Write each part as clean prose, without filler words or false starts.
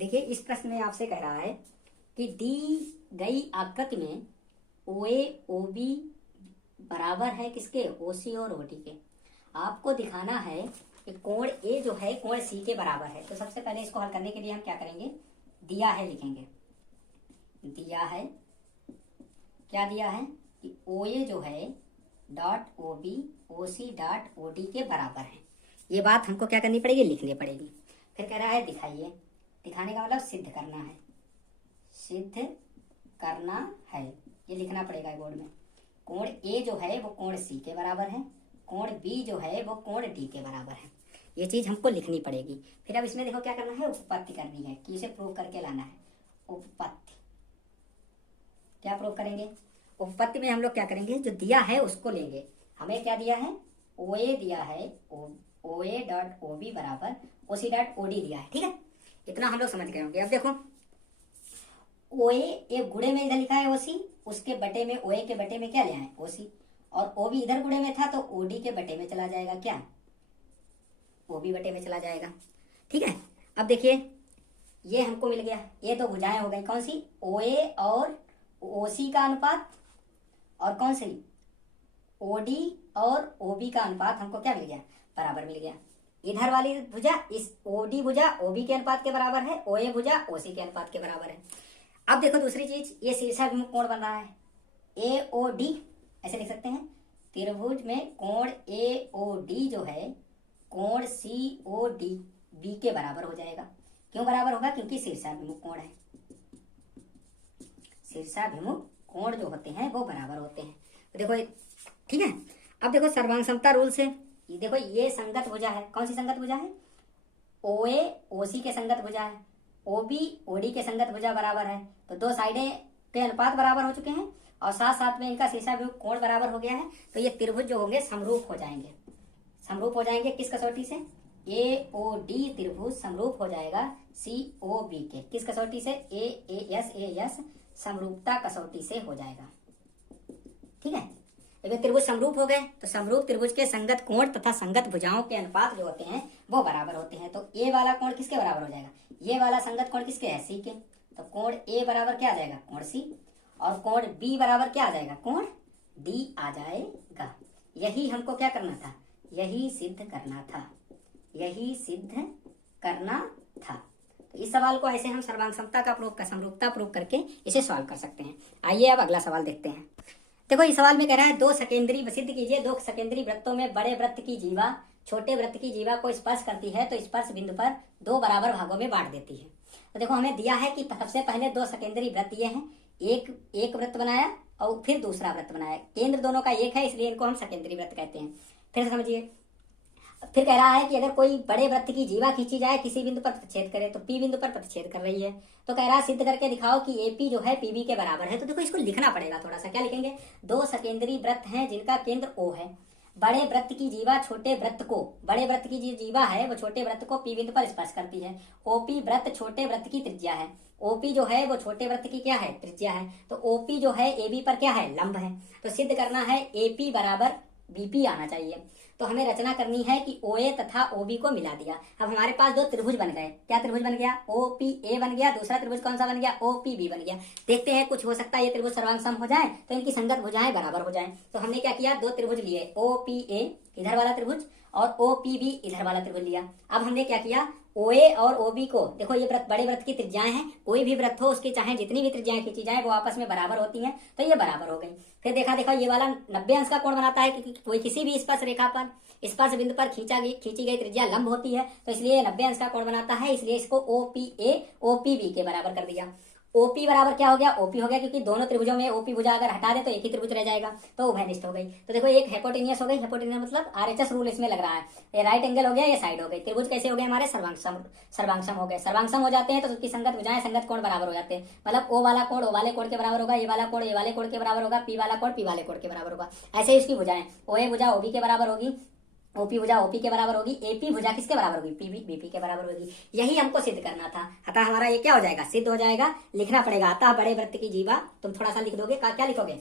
देखिए इस प्रश्न में आपसे कह रहा है कि दी गई आकृति में ओ ए ओ बी बराबर है किसके, ओ सी और ओ डी के। आपको दिखाना है कि कोण ए जो है कोण सी के बराबर है। तो सबसे पहले इसको हल करने के लिए हम क्या करेंगे, दिया है लिखेंगे। दिया है, क्या दिया है कि ओ ए जो है dot O B O C dot O D के बराबर है। ये बात हमको क्या करनी पड़ेगी, लिखनी पड़ेगी। फिर कह रहा है दिखाइए, दिखाने का मतलब सिद्ध करना है, सिद्ध करना है, ये लिखना पड़ेगा बोर्ड में। कोण ए जो है वो कोण सी के बराबर है, कोण बी जो है वो कोण डी के बराबर है। ये चीज हमको लिखनी पड़ेगी। फिर अब इसमें देखो क्या करना है, उपपत्ति करनी है कि इसे प्रूव करके लाना है। उपपत्ति क्या प्रूव करेंगे, उपपत्ति में हम लोग क्या करेंगे, जो दिया है उसको लेंगे। हमें क्या दिया है, ओ ए दिया है, ओ ए डॉट ओ बी बराबर ओ सी डॉट ओ डी दिया है। ठीक है, इतना हम लोग समझ गए होंगे। अब देखो ओ ए एक गुणे में इधर लिखा है ओ सी, उसके बटे में ओ ए के बटे में क्या लिया है, ओ सी, और ओ भी इधर गुणे में था तो ओ डी के बटे में चला जाएगा, क्या ओ बी बटे में चला जाएगा। ठीक है, अब देखिए ये हमको मिल गया, ये तो भुजाएं हो गई कौन सी, ओ ए और ओ सी का अनुपात, और कौन सी ओ डी और ओ बी का अनुपात हमको क्या मिल गया, बराबर मिल गया। इधर वाली भुजा इस ओ डी भुजा ओ बी के अनुपात के बराबर है, ओ ए भुजा ओ सी के अनुपात के बराबर है। अब देखो दूसरी चीज, ये शीर्षाभिमुख कोण बन रहा है ए ओ डी, ऐसे लिख सकते हैं। त्रिभुज में कोण ए ओ डी जो है कोण सी ओ डी बी के बराबर हो जाएगा। क्यों बराबर होगा, क्योंकि शीर्षाभिमुख कोण है। शीर्षाभिमुख कोण जो होते हैं वो बराबर होते हैं। तो देखो ठीक है, अब देखो सर्वांग समता रूल से देखो ये संगत भुजा है, कौन सी संगत भुजा है, ओ ए ओ सी के संगत भुजा है, ओ बी ओ डी के संगत भुजा बराबर है। तो दो साइडें के अनुपात बराबर हो चुके हैं और साथ साथ में इनका शीर्षाभिमुख कोण बराबर हो गया है। तो ये त्रिभुज जो होंगे समरूप हो जाएंगे। समरूप हो जाएंगे किस कसौटी से, ए ओ डी त्रिभुज समरूप हो जाएगा सी ओ बी के, किस कसौटी से, ए एस समरूपता कसौटी से हो जाएगा। ठीक है, जब त्रिभुज समरूप हो गए तो समरूप त्रिभुज के संगत कोण तथा संगत भुजाओं के अनुपात जो होते हैं वो बराबर होते हैं। तो ए वाला कोण किसके बराबर हो जाएगा, ये वाला संगत कोण किसके है, सी के। तो कोण ए बराबर क्या आ जाएगा, कोण सी, और कोण बी बराबर क्या आ जाएगा, कोण डी आ जाएगा। यही हमको क्या करना था, यही सिद्ध करना था, यही सिद्ध करना था। तो इस सवाल को ऐसे हम सर्वांग समता का प्रूफ, समरूपता प्रूफ करके इसे सॉल्व कर सकते हैं। आइए अब अगला सवाल देखते हैं। देखो इस सवाल में कह रहा है दो सकेंद्री, सिद्ध कीजिए दो सकेंद्री वृत्तों में बड़े वृत्त की जीवा छोटे वृत्त की जीवा को स्पर्श करती है तो स्पर्श बिंदु पर दो बराबर भागों में बांट देती है। तो देखो हमें दिया है कि सबसे पहले दो सकेंद्री वृत्त ये हैं, एक वृत्त बनाया और फिर दूसरा वृत्त बनाया, केंद्र दोनों का एक है इसलिए इनको हम सकेंद्री वृत्त कहते हैं। फिर समझिए, फिर कह रहा है कि अगर कोई बड़े वृत्त की जीवा खींची जाए किसी बिंदु पर प्रतिच्छेद करे, तो पी बिंदु पर प्रतिच्छेद कर रही है। तो कह रहा है सिद्ध करके दिखाओ कि एपी जो है पीबी के बराबर है। तो देखो इसको लिखना पड़ेगा थोड़ा सा, क्या लिखेंगे, दो सकेंद्री वृत्त हैं जिनका केंद्र ओ है, बड़े वृत्त की जीवा छोटे वृत्त को, बड़े वृत्त की जो जीवा है वो छोटे वृत्त को पी बिंदु पर स्पर्श करती है। ओपी वृत्त छोटे वृत्त की त्रिज्या है, ओपी जो है वो छोटे वृत्त की क्या है, त्रिज्या है। तो ओपी जो है एबी पर क्या है, लंब है। तो सिद्ध करना है एपी बराबर बीपी आना चाहिए। तो हमें रचना करनी है कि OA तथा OB को मिला दिया। अब हमारे पास दो त्रिभुज बन गए, क्या त्रिभुज बन गया, OPA बन गया, दूसरा त्रिभुज कौन सा बन गया, OPB बन गया। देखते हैं कुछ हो सकता है ये त्रिभुज सर्वांग सम हो जाए तो इनकी संगत भुजाएं बराबर हो जाएं। तो हमने क्या किया, दो त्रिभुज लिए, OPA इधर वाला त्रिभुज और OPB इधर वाला त्रिभुज लिया। अब हमने क्या किया, OA और OB को, देखो ये वृत्त बड़े वृत्त की त्रिज्याएं हैं, कोई भी वृत्त हो उसकी चाहे जितनी भी त्रिज्याएं खींची जाए वो आपस में बराबर होती हैं, तो ये बराबर हो गई। फिर देखा ये वाला 90 अंश का कोण बनाता है क्योंकि कोई किसी भी स्पर्श रेखा पर स्पर्श बिंदु पर खींची गई त्रिज्या लंब होती है, तो इसलिए 90 अंश का कोण बनाता है, इसलिए इसको OPA OPB के बराबर कर दिया। OP बराबर क्या हो गया, OP हो गया, क्योंकि दोनों त्रिभुजों में OP भुजा अगर हटा दे तो एक ही त्रिभुज रह जाएगा, तो उभयनिष्ठ हो गई। तो देखो एक हेपोटेनियस हो गई, हेपोटेनियस मतलब RHS रूल इसमें लग रहा है, ये राइट एंगल हो गया, ये साइड हो गई। त्रिभुज कैसे हो गए हमारे, सर्वांगसम हो गए। सर्वांगसम हो जाते हैं तो उसकी संगत भुजाएं संगत कोण बराबर हो जाते हैं, मतलब O वाला कोण O वाले कोण के बराबर होगा, ये वाला कोण ये वाले कोण के बराबर होगा, P वाला कोण P वाले कोण के बराबर होगा। ऐसे ही इसकी भुजाएं, OA भुजा OB के बराबर होगी, OP भुजा OP के बराबर होगी, AP भुजा किसके बराबर होगी, PB BP के बराबर होगी। यही हमको सिद्ध करना था, अतः हमारा ये क्या हो जाएगा, सिद्ध हो जाएगा। लिखना पड़ेगा, अतः बड़े वृत्त की जीवा, तुम थोड़ा सा लिख दोगे, क्या लिखोगे,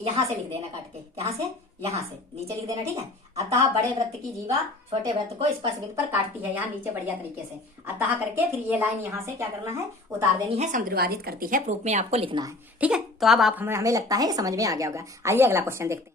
यहाँ से लिख देना काट के, यहाँ से नीचे लिख देना, ठीक है। अतः बड़े वृत्त की जीवा छोटे वृत्त को स्पर्श वृत्त पर काटती है, यहाँ नीचे बढ़िया तरीके से अतः करके फिर ये लाइन यहाँ से क्या करना है, उतार देनी है, समुद्रवादित करती है, प्रूफ में आपको लिखना है, ठीक है। तो अब आप हमें लगता है समझ में आ गया होगा। आइए अगला क्वेश्चन देखते हैं।